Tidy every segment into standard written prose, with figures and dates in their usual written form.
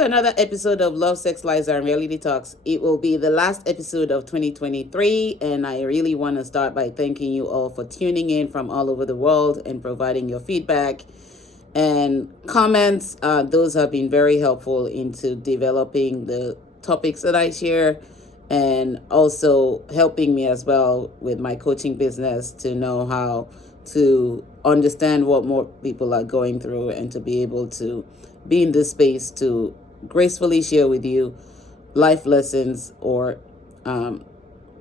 to another episode of Love, Sex, Lies, and Reality Talks. It will be the last episode of 2023, and I really want to start by thanking you all for tuning in from all over the world and providing your feedback and comments. Those have been very helpful into developing the topics that I share and also helping me as well with my coaching business to know how to understand what more people are going through and to be able to be in this space to gracefully share with you life lessons or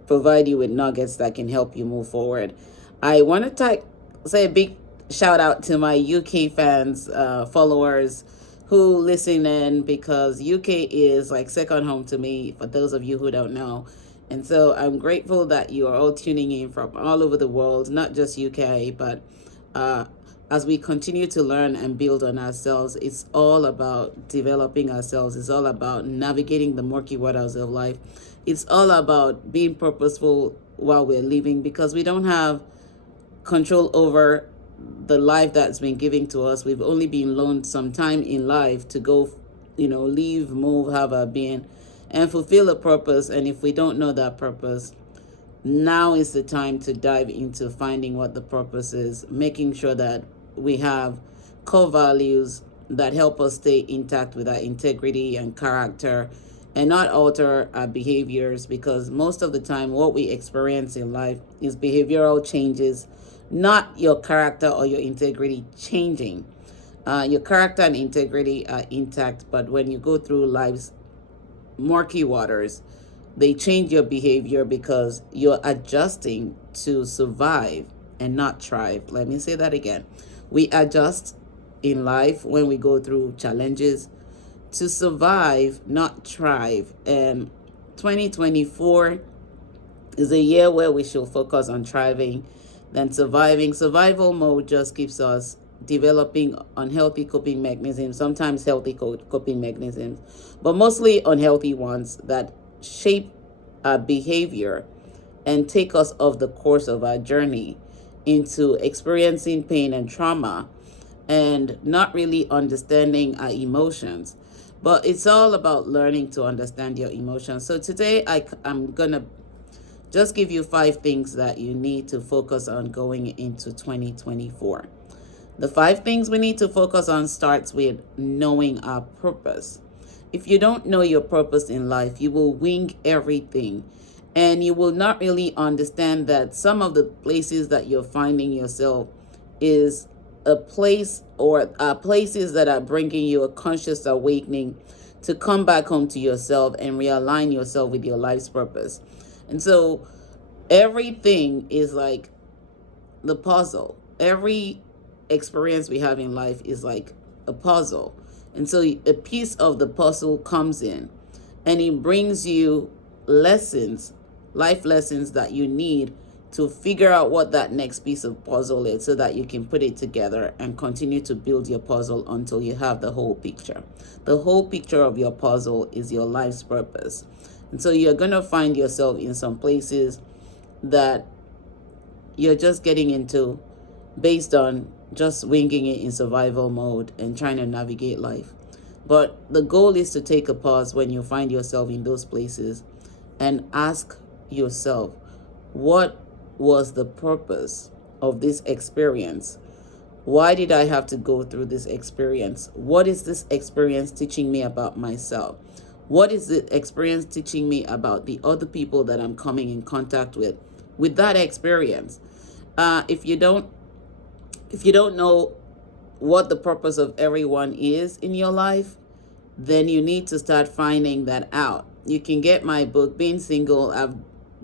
provide you with nuggets that can help you move forward. I want to say a big shout out to my UK fans, followers who listen in, because UK is like second home to me, for those of you who don't know. And so I'm grateful that you are all tuning in from all over the world, not just UK, but as we continue to learn and build on ourselves, it's all about developing ourselves. It's all about navigating the murky waters of life. It's all about being purposeful while we're living, because we don't have control over the life that's been given to us. We've only been loaned some time in life to go, live, move, have our being, and fulfill a purpose. And if we don't know that purpose, now is the time to dive into finding what the purpose is, making sure that we have core values that help us stay intact with our integrity and character and not alter our behaviors, because most of the time what we experience in life is behavioral changes, not your character or your integrity changing. Your character and integrity are intact, but when you go through life's murky waters, they change your behavior because you're adjusting to survive and not thrive. Let me say that again. We adjust in life when we go through challenges to survive, not thrive. And 2024 is a year where we should focus on thriving than surviving. Survival mode just keeps us developing unhealthy coping mechanisms, sometimes healthy coping mechanisms, but mostly unhealthy ones that shape our behavior and take us off the course of our journey into experiencing pain and trauma and not really understanding our emotions. But it's all about learning to understand your emotions. So today I'm gonna just give you 5 things that you need to focus on going into 2024. The 5 things we need to focus on starts with knowing our purpose. If you don't know your purpose in life, you will wing everything, and you will not really understand that some of the places that you're finding yourself is a place or places that are bringing you a conscious awakening to come back home to yourself and realign yourself with your life's purpose. And so everything is like the puzzle. Every experience we have in life is like a puzzle. And so a piece of the puzzle comes in and it brings you lessons, life lessons that you need to figure out what that next piece of puzzle is, so that you can put it together and continue to build your puzzle until you have the whole picture. The whole picture of your puzzle is your life's purpose. And so you're going to find yourself in some places that you're just getting into based on just winging it in survival mode and trying to navigate life. But the goal is to take a pause when you find yourself in those places and ask yourself, what was the purpose of this experience? Why did I have to go through this experience? What is this experience teaching me about myself? What is the experience teaching me about the other people that I'm coming in contact with that experience? If you don't know what the purpose of everyone is in your life, then you need to start finding that out. You can get my book, Being Single. I've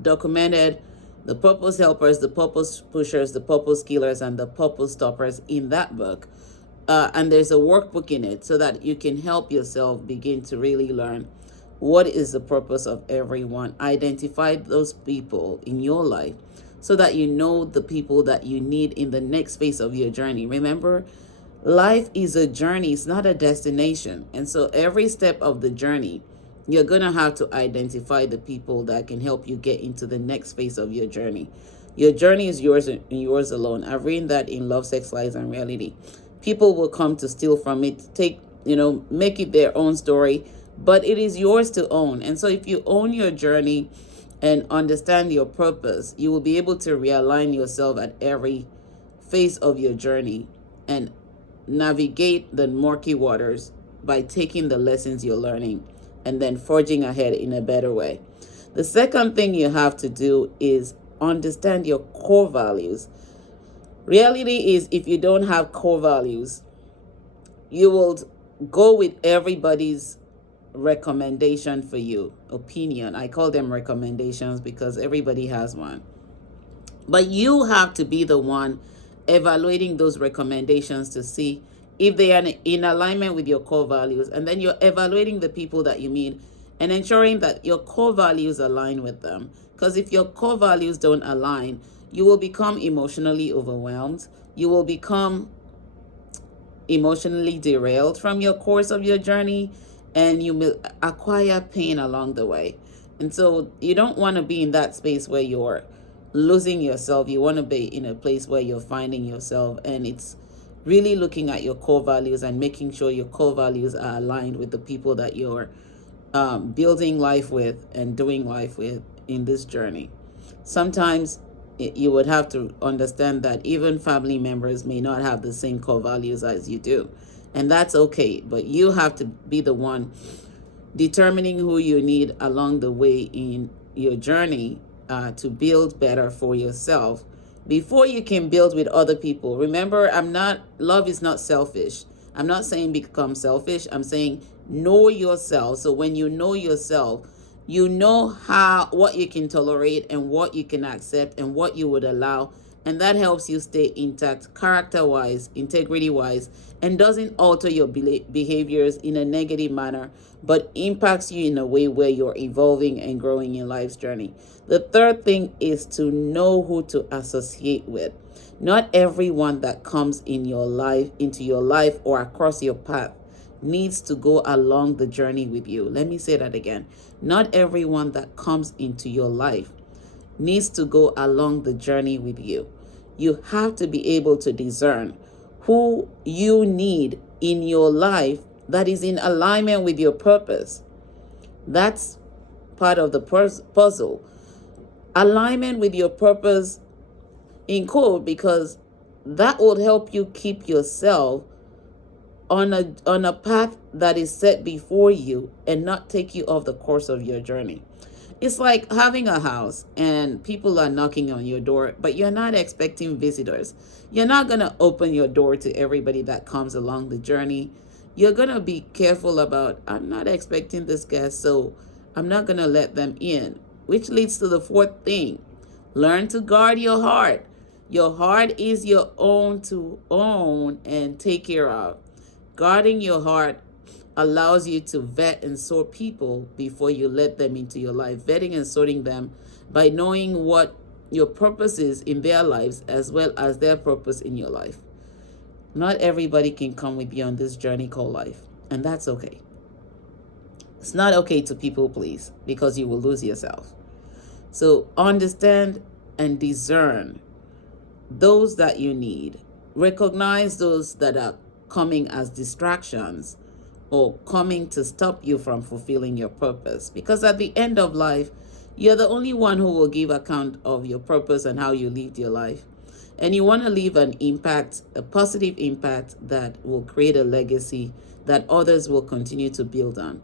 documented the purpose helpers, the purpose pushers, the purpose killers, and the purpose stoppers in that book. And there's a workbook in it so that you can help yourself begin to really learn what is the purpose of everyone. Identify those people in your life so that you know the people that you need in the next phase of your journey. Remember, life is a journey, it's not a destination. And so every step of the journey, you're going to have to identify the people that can help you get into the next phase of your journey. Your journey is yours and yours alone. I've written that in Love, Sex, Lies, and Reality. People will come to steal from it, take make it their own story, but it is yours to own. And so if you own your journey and understand your purpose, you will be able to realign yourself at every phase of your journey and navigate the murky waters by taking the lessons you're learning and then forging ahead in a better way. The second thing you have to do is understand your core values. Reality is, if you don't have core values, you will go with everybody's recommendation for you, opinion. I call them recommendations because everybody has one. But you have to be the one evaluating those recommendations to see if they are in alignment with your core values. And then you're evaluating the people that you meet and ensuring that your core values align with them. Because if your core values don't align, you will become emotionally overwhelmed. You will become emotionally derailed from your course of your journey, and you will acquire pain along the way. And so you don't want to be in that space where you're losing yourself. You want to be in a place where you're finding yourself, and it's really looking at your core values and making sure your core values are aligned with the people that you're building life with and doing life with in this journey. Sometimes you would have to understand that even family members may not have the same core values as you do, and that's okay. But you have to be the one determining who you need along the way in your journey to build better for yourself before you can build with other people. Remember, love is not selfish. I'm not saying become selfish. I'm saying know yourself. So when you know yourself, you know what you can tolerate and what you can accept and what you would allow. And that helps you stay intact character-wise, integrity-wise, and doesn't alter your behaviors in a negative manner, but impacts you in a way where you're evolving and growing in life's journey. The third thing is to know who to associate with. Not everyone that comes into your life or across your path needs to go along the journey with you. Let me say that again. Not everyone that comes into your life needs to go along the journey with you. You have to be able to discern who you need in your life that is in alignment with your purpose. That's part of the puzzle. Alignment with your purpose in code, because that will help you keep yourself on a path that is set before you and not take you off the course of your journey. It's like having a house and people are knocking on your door, but you're not expecting visitors. You're not going to open your door to everybody that comes along the journey. You're going to be careful about, I'm not expecting this guest, so I'm not going to let them in. Which leads to the fourth thing. Learn to guard your heart. Your heart is your own to own and take care of. Guarding your heart allows you to vet and sort people before you let them into your life. Vetting and sorting them by knowing what your purpose is in their lives as well as their purpose in your life. Not everybody can come with you on this journey called life, and that's okay. It's not okay to people please, because you will lose yourself. So understand and discern those that you need. Recognize those that are coming as distractions or coming to stop you from fulfilling your purpose. Because at the end of life, you're the only one who will give account of your purpose and how you lived your life. And you want to leave an impact, a positive impact that will create a legacy that others will continue to build on.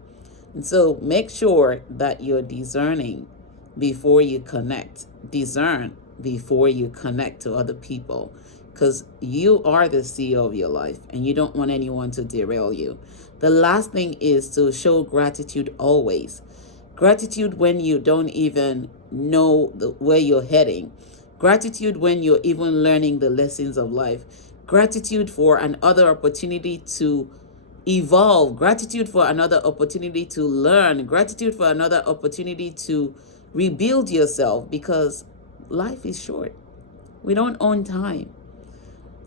And so make sure that you're discerning before you connect. Discern before you connect to other people, because you are the CEO of your life and you don't want anyone to derail you. The last thing is to show gratitude always. Gratitude when you don't even know where you're heading. Gratitude when you're even learning the lessons of life. Gratitude for another opportunity to evolve. Gratitude for another opportunity to learn. Gratitude for another opportunity to rebuild yourself, because life is short. We don't own time.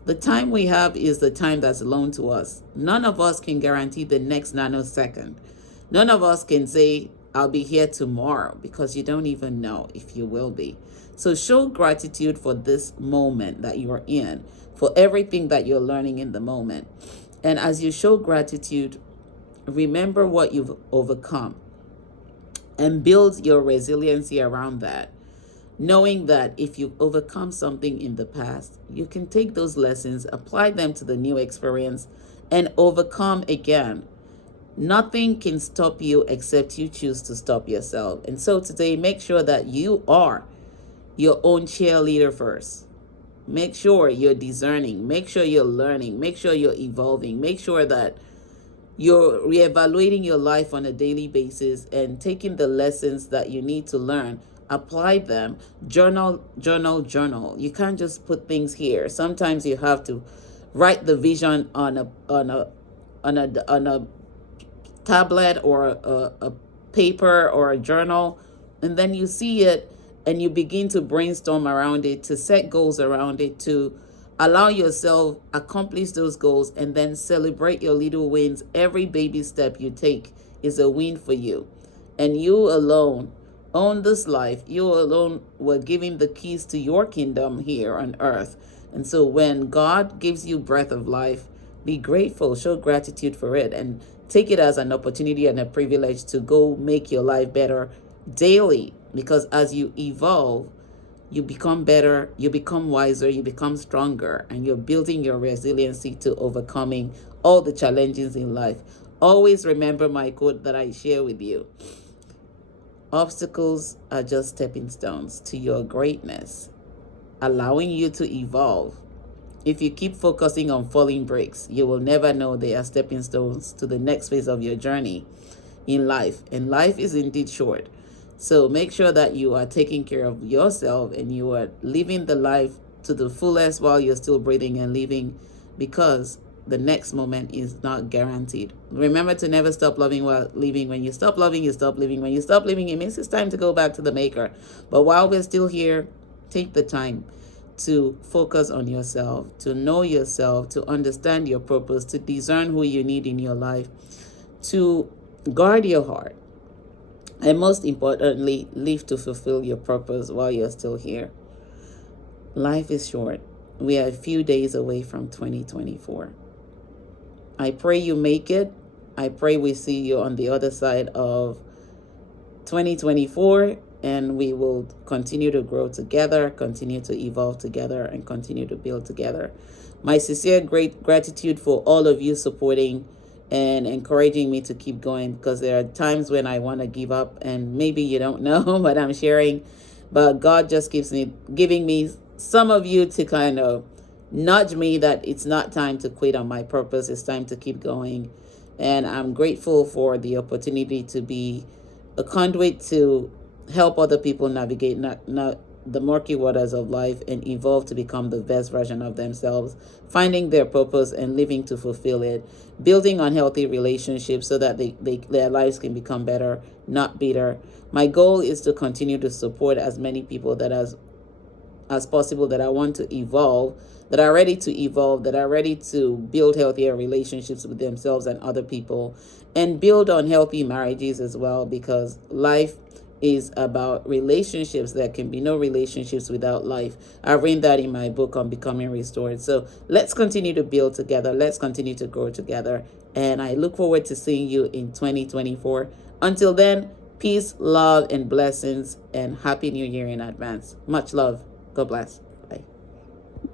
The time we have is the time that's loaned to us. None of us can guarantee the next nanosecond. None of us can say, I'll be here tomorrow, because you don't even know if you will be. So show gratitude for this moment that you're in, for everything that you're learning in the moment. And as you show gratitude, remember what you've overcome and build your resiliency around that, knowing that if you've overcome something in the past, you can take those lessons, apply them to the new experience, and overcome again. Nothing can stop you except you choose to stop yourself. And so today, make sure that you are your own cheerleader first. Make sure you're discerning. Make sure you're learning. Make sure you're evolving. Make sure that you're reevaluating your life on a daily basis and taking the lessons that you need to learn, apply them, journal, journal, journal. You can't just put things here. Sometimes you have to write the vision on a tablet or a paper or a journal, and then you see it and you begin to brainstorm around it, to set goals around it, to allow yourself accomplish those goals, and then celebrate your little wins. Every baby step you take is a win for you, and you alone own this life. You alone were giving the keys to your kingdom here on earth. And so when God gives you breath of life, be grateful, show gratitude for it, and take it as an opportunity and a privilege to go make your life better daily. Because as you evolve, you become better, you become wiser, you become stronger, and you're building your resiliency to overcoming all the challenges in life. Always remember my quote that I share with you. Obstacles are just stepping stones to your greatness, allowing you to evolve. If you keep focusing on falling bricks, you will never know they are stepping stones to the next phase of your journey in life. And life is indeed short. So make sure that you are taking care of yourself and you are living the life to the fullest while you're still breathing and living, because the next moment is not guaranteed. Remember to never stop loving while living. When you stop loving, you stop living. When you stop living, it means it's time to go back to the maker. But while we're still here, take the time to focus on yourself, to know yourself, to understand your purpose, to discern who you need in your life, to guard your heart, and most importantly, live to fulfill your purpose while you're still here. Life is short. We are a few days away from 2024. I pray you make it. I pray we see you on the other side of 2024, and we will continue to grow together, continue to evolve together, and continue to build together. My sincere great gratitude for all of you supporting and encouraging me to keep going, because there are times when I want to give up, and maybe you don't know what I'm sharing, but God just keeps giving me some of you to kind of nudge me that it's not time to quit on my purpose. It's time to keep going. And I'm grateful for the opportunity to be a conduit to help other people navigate not the murky waters of life and evolve to become the best version of themselves, finding their purpose and living to fulfill it, building on healthy relationships so that their lives can become better, not bitter. My goal is to continue to support as many people that as possible that I want to evolve, that are ready to evolve, that are ready to build healthier relationships with themselves and other people, and build on healthy marriages as well, because life is about relationships. There can be no relationships without life. I've written that in my book on Becoming Restored. So let's continue to build together. Let's continue to grow together. And I look forward to seeing you in 2024. Until then, peace, love, and blessings, and Happy New Year in advance. Much love. God bless.